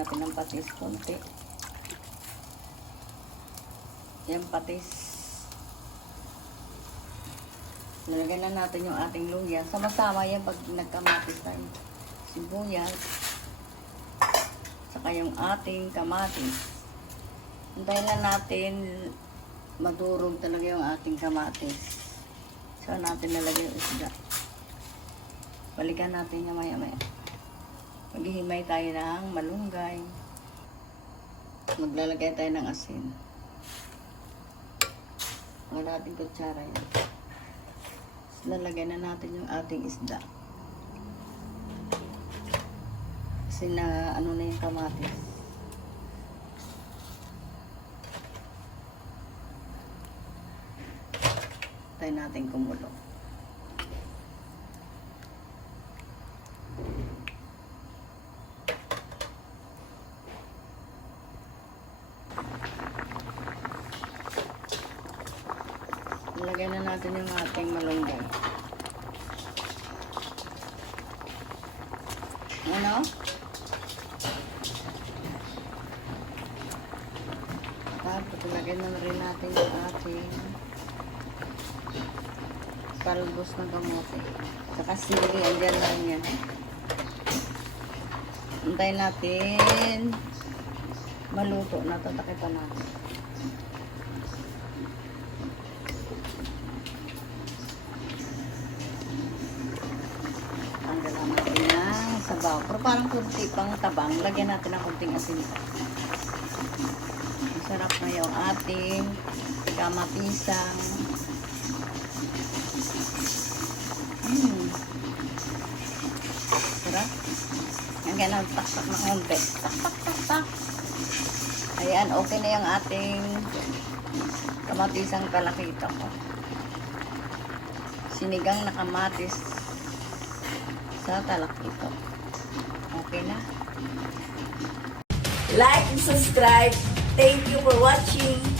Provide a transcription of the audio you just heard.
natin ng patis konti. Yan patis. Lalagyan na natin yung ating luya. Sama-sama yan pag nagkamatis tayo. Sibuyas. Saka yung ating kamatis. Hintayin lang natin madurog talaga yung ating kamatis. Saka natin nalagay yung isda. Balikan natin yung maya-maya. Maghihimay tayo ng malunggay. Maglalagay tayo ng asin. Mga natin kutsara yan. Lalagay na natin yung ating isda. Kasi na ano na yung kamatis. Tayo natin kumulo. Ilagay na natin yung ating malunggay. Ano? Tapos ilagay na rin natin yung ating talbos na kamote. Saka sili, andyan lang yan. Hintayin natin maluto. Natatakip pa natin. Tanggal natin ng sabaw. Pero parang kunti pang tabang. Lagyan natin ng kunting asin. Masarap na yung ating kamatisang. Sarap. Lagyan natin tak-tak na konti. Tak-tak-tak-tak. Ayan, okay na yung ating kamatisang kalakita ko. Sinigang na kamatis sa talakito. Okay na. Like and subscribe. Thank you for watching.